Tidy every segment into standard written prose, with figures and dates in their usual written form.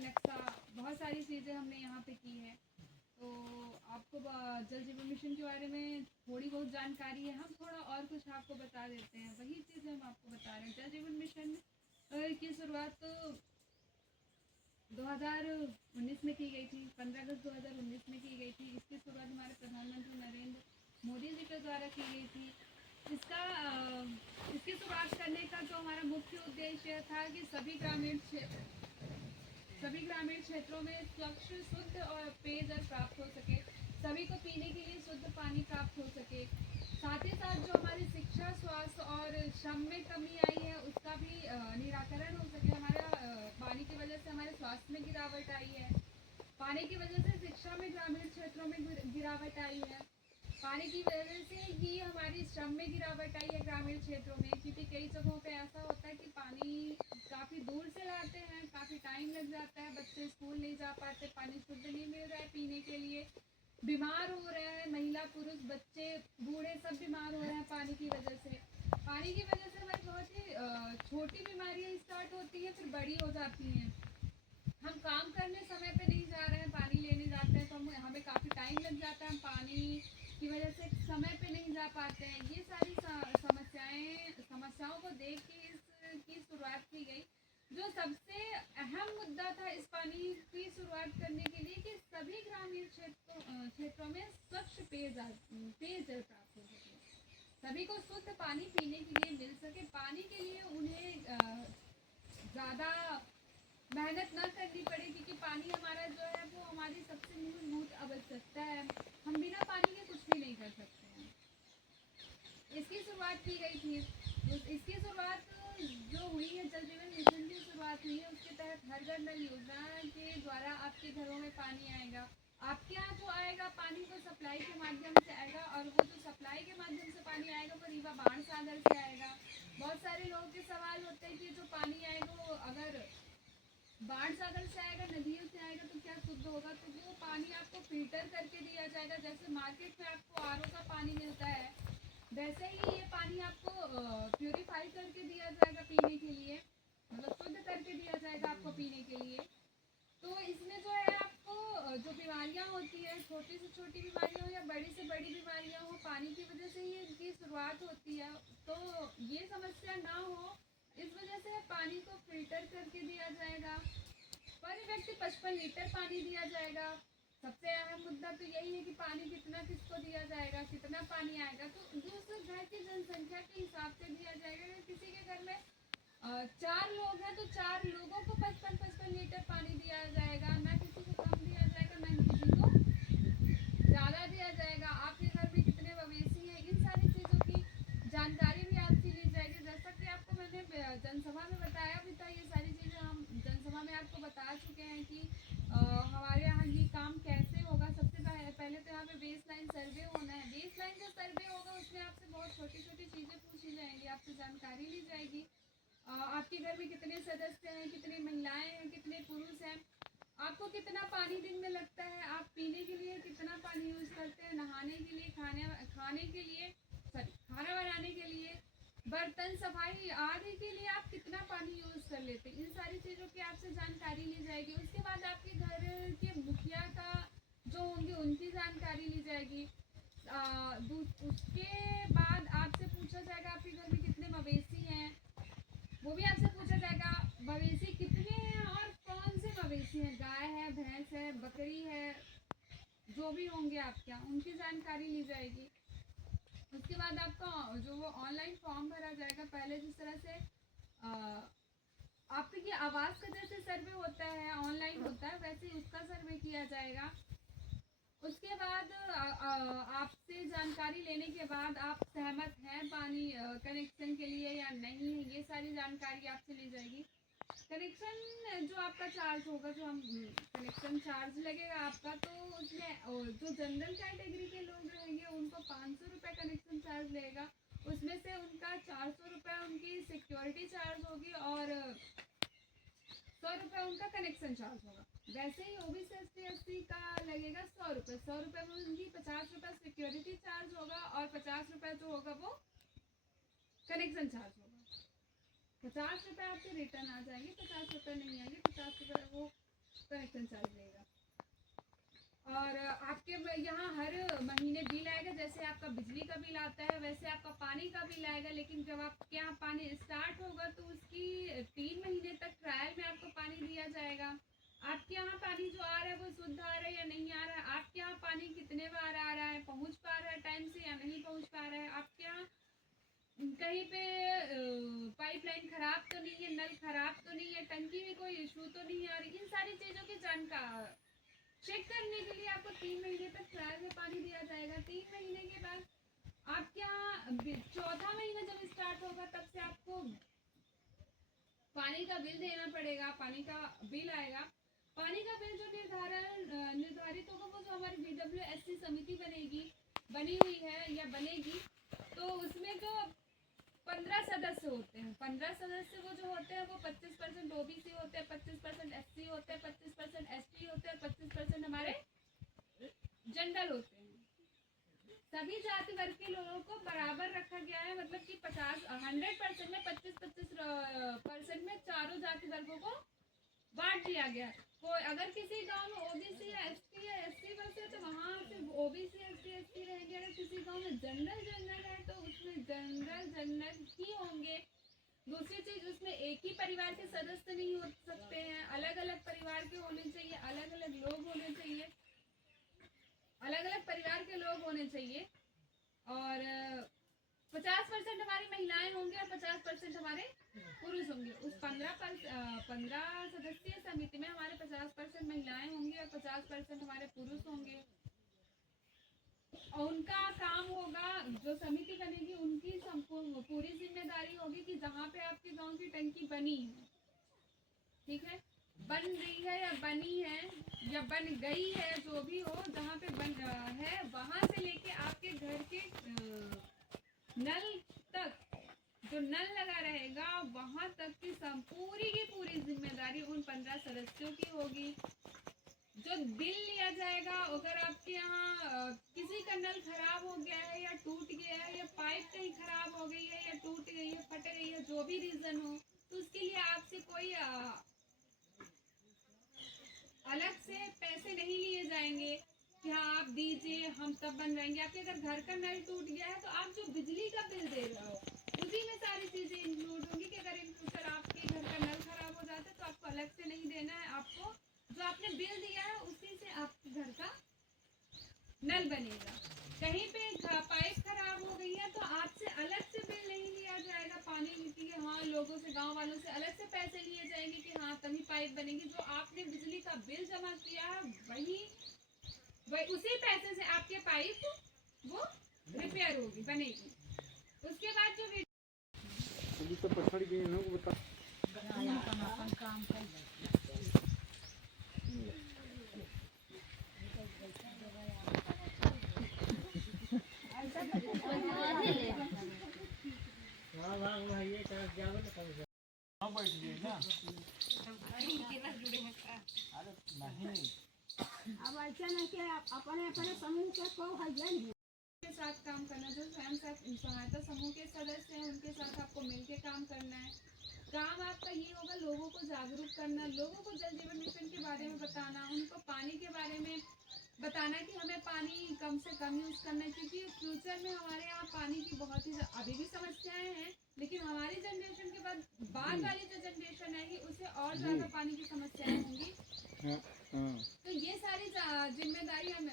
नक्शा, बहुत सारी चीज़ें हमने यहाँ पे की है। तो आपको जल जीवन मिशन के बारे में थोड़ी बहुत जानकारी है, हम थोड़ा और कुछ आपको बता देते हैं। वही चीज़ें हम आपको बता रहे हैं। जल जीवन मिशन की शुरुआत तो 2019 में की गई थी, 15 अगस्त 2019 में की गई थी। इसकी शुरुआत हमारे प्रधानमंत्री नरेंद्र मोदी जी के द्वारा की गई थी। इसकी शुरुआत करने का जो हमारा मुख्य उद्देश्य था कि सभी ग्रामीण क्षेत्रों में स्वच्छ, शुद्ध और पेयजल प्राप्त हो सके, सभी को पीने के लिए शुद्ध पानी प्राप्त हो सके। साथ ही साथ जो हमारी शिक्षा, स्वास्थ्य और श्रम में कमी आई है उसका भी निराकरण हो सके। हमारा पानी की वजह से हमारे स्वास्थ्य में गिरावट आई है, पानी की वजह से शिक्षा में ग्रामीण क्षेत्रों में गिरावट आई है, पानी की वजह से ही हमारी श्रम में गिरावट आई है ग्रामीण क्षेत्रों में। क्योंकि कई जगहों पे ऐसा होता है कि पानी काफ़ी दूर से लाते हैं, काफ़ी टाइम लग जाता है, बच्चे स्कूल नहीं जा पाते, पानी शुद्ध नहीं मिल रहा है पीने के लिए, बीमार हो रहे हैं, महिला पुरुष बच्चे बूढ़े सब बीमार हो रहे हैं पानी की वजह से। पानी की वजह से हमारी बहुत ही छोटी बीमारियाँ स्टार्ट होती हैं, फिर बड़ी हो जाती हैं। हम काम करने समय पे नहीं जा रहे हैं, पानी लेने जाते हैं तो हमें काफ़ी टाइम लग जाता है, हम पानी की वजह से समय पे नहीं जा पाते हैं। ये सारी समस्याओं को देख के इसकी शुरुआत की गई। जो सबसे अहम मुद्दा था इस पानी की शुरुआत करने के लिए कि सभी ग्रामीण क्षेत्रों में स्वच्छ पेयजल प्राप्त हो सके, सभी को शुद्ध पानी पीने के लिए मिल सके। पानी के लिए उन्हें ज़्यादा मेहनत न करनी पड़े, क्योंकि पानी हमारा जो है वो हमारी सबसे मूलभूत आवश्यकता है। हम बिना पानी के कुछ भी नहीं कर सकते हैं। इसकी शुरुआत की गई थी। इसकी शुरुआत जो हुई है, जल जीवन मिशन की शुरुआत हुई है, उसके तहत हर घर नल योजना के द्वारा आपके घरों में पानी आएगा। आपके यहाँ जो आएगा पानी को सप्लाई के माध्यम से आएगा, और वो जो सप्लाई के माध्यम से पानी आएगा वो रीवा बाण सागर से आएगा। बहुत सारे लोगों के सवाल होते हैं कि जो पानी आएगा वो अगर बाढ़ सागर से आएगा, नदियों से आएगा तो क्या शुद्ध होगा? तो वो पानी आपको फिल्टर करके दिया जाएगा। जैसे मार्केट में आपको आरओ का पानी मिलता है, वैसे ही ये पानी आपको प्यूरिफाई करके दिया जाएगा पीने के लिए, मतलब शुद्ध करके दिया जाएगा आपको पीने के लिए। तो इसमें जो है आपको जो बीमारियां होती है, छोटी से छोटी बीमारियां हो या बड़ी से बड़ी बीमारियां हो, पानी की वजह से ही इनकी शुरुआत होती है। तो ये समस्या ना हो, इस वजह से पानी को फिल्टर करके दिया जाएगा। पर व्यक्ति 55 लीटर पानी दिया जाएगा। सबसे अहम मुद्दा तो यही है कि पानी किसको दिया जाएगा, कितना पानी आएगा। तो जो उस घर की जनसंख्या के हिसाब से दिया जाएगा। अगर किसी के घर में 4 लोग हैं तो 4 लोगों को 55 लीटर पानी दिया जाएगा, ना किसी को कम दिया जाएगा, ना किसी को ज़्यादा दिया जाएगा। आपके घर में कितने मवेशी हैं, इन सारी चीज़ों की जानकारी भी आपसे ली जाएगी। जैसा कि आपको मैंने जनसभा में बताया भी था, ये सारी चीज़ें हम जनसभा में आपको बता चुके हैं कि हमारे यहाँ ये काम कैसे होगा। सबसे पहले तो यहाँ पे बेस लाइन सर्वे होना है। बेस लाइन जो सर्वे होगा उसमें आपसे बहुत छोटी छोटी चीज़ें पूछी जाएंगी, आपसे जानकारी ली जाएगी। आपके घर में कितने सदस्य हैं, कितनी महिलाएं हैं, कितने पुरुष हैं, आपको कितना पानी दिन में लगता है, आप पीने के लिए कितना पानी यूज़ करते हैं, नहाने के लिए, खाने के लिए, खाना बनाने के लिए, बर्तन सफाई आदि के लिए आप कितना पानी यूज़ कर लेते हैं। इन सारी चीज़ों की आपसे जानकारी ली जाएगी। उसके बाद आपके घर के मुखिया का जो होंगे उनकी जानकारी ली जाएगी। उसके बाद आपसे पूछा जाएगा आपके घर में कितने मवेशी हैं, वो भी आपसे पूछा जाएगा। मवेशी कितने हैं और कौन से मवेशी हैं, गाय है, भैंस है, बकरी है, जो भी होंगे आपके यहाँ उनकी जानकारी ली जाएगी। उसके बाद आपका जो वो ऑनलाइन फॉर्म भरा जाएगा। पहले जिस तरह से आपके आवास का जैसे सर्वे होता है, ऑनलाइन होता है, वैसे ही उसका सर्वे किया जाएगा। उसके बाद आपसे जानकारी लेने के बाद आप सहमत हैं पानी कनेक्शन के लिए या नहीं है, ये सारी जानकारी आपसे ली जाएगी। कनेक्शन जो आपका चार्ज होगा, जो हम कनेक्शन चार्ज लगेगा आपका, तो उसमें जो जनरल कैटेगरी के लोग रहेंगे उनको 500 रुपये कनेक्शन चार्ज लगेगा। उसमें से उनका 400 रुपये उनकी सिक्योरिटी चार्ज होगी और 100 रुपये उनका कनेक्शन चार्ज होगा। वैसे ही ओबीसी एसटी एससी का लगेगा 100 रुपये। 100 रुपये में उनकी 50 रुपये सिक्योरिटी चार्ज होगा और 50 रुपये जो होगा वो कनेक्शन चार्ज होगा। 50 रुपये आपके रिटर्न आ जाएंगे, 50 रुपये नहीं आएंगे। 50 रुपये वो कनेक्शन चालू रहेगा। और आपके यहाँ हर महीने बिल आएगा, जैसे आपका बिजली का बिल आता है वैसे आपका पानी का बिल आएगा। लेकिन जब आपके यहाँ पानी स्टार्ट होगा तो उसकी 3 महीने तक ट्रायल में आपको पानी दिया जाएगा। आपके यहाँ पानी जो आ रहा है वो शुद्ध आ रहा है या नहीं आ रहा है, आपके यहाँ पानी कितने बार आ रहा है, पहुँच पा रहा है टाइम से या नहीं पहुँच पा रहा है, आपके यहाँ कहीं पे पाइपलाइन खराब तो नहीं है, नल खराब तो नहीं है, टंकी में कोई इशू तो नहीं आ रही। इन सारी चीज़ों की जानकारी चेक करने के लिए आपको 3 महीने तक ट्रायल में पानी दिया जाएगा। 3 महीने के बाद आपके यहाँ 4था महीना जब स्टार्ट होगा तब से आपको पानी का बिल देना पड़ेगा। पानी का बिल आएगा। पानी का बिल जो निर्धारित होगा वो जो हमारी BWSC समिति बनी हुई है या बनेगी, तो उसमें जो 15 सदस्य होते हैं, 15 सदस्य वो जो होते हैं वो 25% OBC होते हैं, 25% SC होते हैं, 25% ST होते हैं, 25% हमारे जनरल होते हैं। सभी जाति वर्ग के लोगों को बराबर रखा गया है, मतलब कि 100% में 25% में चारों जाति वर्गों को बांट दिया गया। कोई अगर किसी गांव में OBC या ST या SC बसे तो वहाँ से OBC ST SC रहेंगे। अगर किसी गांव में जनरल है तो उसमें जनरल ही होंगे। दूसरी चीज, उसमें एक ही परिवार के सदस्य नहीं हो सकते हैं, अलग अलग परिवार के होने चाहिए, अलग अलग लोग होने चाहिए, अलग अलग परिवार के लोग होने चाहिए। और 50% हमारी महिलाएं होंगी और 50% हमारे पुरुष होंगे। उस 15 सदस्यीय समिति में हमारे 50% महिलाएं होंगी और 50% हमारे पुरुष होंगे। और उनका काम होगा, जो समिति बनेगी उनकी पूरी जिम्मेदारी होगी कि जहाँ पे आपके गांव की टंकी बनी है, ठीक है, बन रही है या बनी है या बन गई है, जो भी हो, जहाँ पे बन है वहाँ से लेके आपके घर के नल तक, जो नल लगा रहेगा वहाँ तक की पूरी जिम्मेदारी उन 15 सदस्यों की होगी। जो बिल लिया जाएगा, अगर आपके यहाँ किसी का नल खराब हो गया है या टूट गया है या पाइप कहीं खराब हो गई है या टूट गई है, फट गई है, जो भी रीजन हो, तो उसके लिए आपसे कोई अलग से पैसे नहीं लिए जाएंगे कि हाँ आप दीजिए हम तब बनवाएंगे। आपके अगर घर का नल टूट गया है तो आप जो बिजली का बिल दे रहे हो उसी में सारी चीजें इंक्लूड होंगी कि अगर इन फ्यूचर आपके घर का नल खराब हो जाता है तो आपको अलग से नहीं देना है, आपको जो आपने बिल दिया है उसी से आपके घर का नल बनेगा। कहीं पे पाइप खराब हो गई है तो आपसे अलग से बिल नहीं लिया जाएगा पानी के, हाँ लोगों से, गांव वालों से अलग से पैसे लिए जाएंगे कि हाँ तभी पाइप बनेगी। जो आपने बिजली का बिल जमा किया है वही उसी पैसे से आपके पाइप वो रिपेयर होगी, बनेगी। उसके बाद जो तो पछड़ गई ना को बता काम कर बैठ गई ना। अरे नहीं, अब ऐसा नहीं कि अपने अपने समूह के को है के साथ काम करना, जो स्वयं सहायता समूह के सदस्य हैं उनके साथ आपको मिलके काम करना है। काम आपका ये होगा लोगों को जागरूक करना, लोगों को जल जीवन मिशन के बारे में बताना, उनको पानी के बारे में बताना कि हमें पानी कम से कम यूज़ करना है, क्योंकि फ्यूचर में हमारे यहाँ पानी की बहुत ही अभी भी समस्याएं हैं, लेकिन हमारी जनरेशन के बाद वाली जो जनरेशन है उसे और ज़्यादा पानी की समस्याएं होंगी। तो ये सारी जिम्मेदारी हमें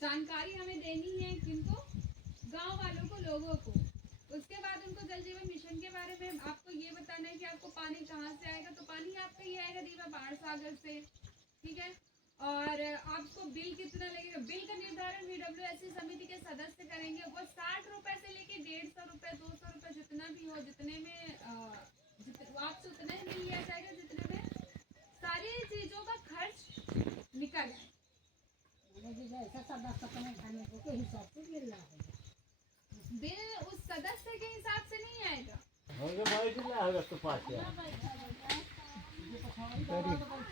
जानकारी हमें देनी है किनको, गांव वालों को, लोगों को। उसके बाद उनको जल जीवन मिशन के बारे में आपको ये बताना है कि आपको पानी कहाँ से आएगा। तो पानी आपका ये आएगा दीवा बाढ़ सागर से, ठीक है। और आपको बिल कितना लगेगा, बिल का निर्धारण BWSC समिति के सदस्य करेंगे। वो 60 रुपए से लेके 150 रुपए 200 रुपए जितना भी हो, जितने में आपसे उतना ही बिल लिया जाएगा जितने में सारी चीजों का खर्च निकल आए। बिल उस सदस्य के हिसाब से नहीं आएगा। तो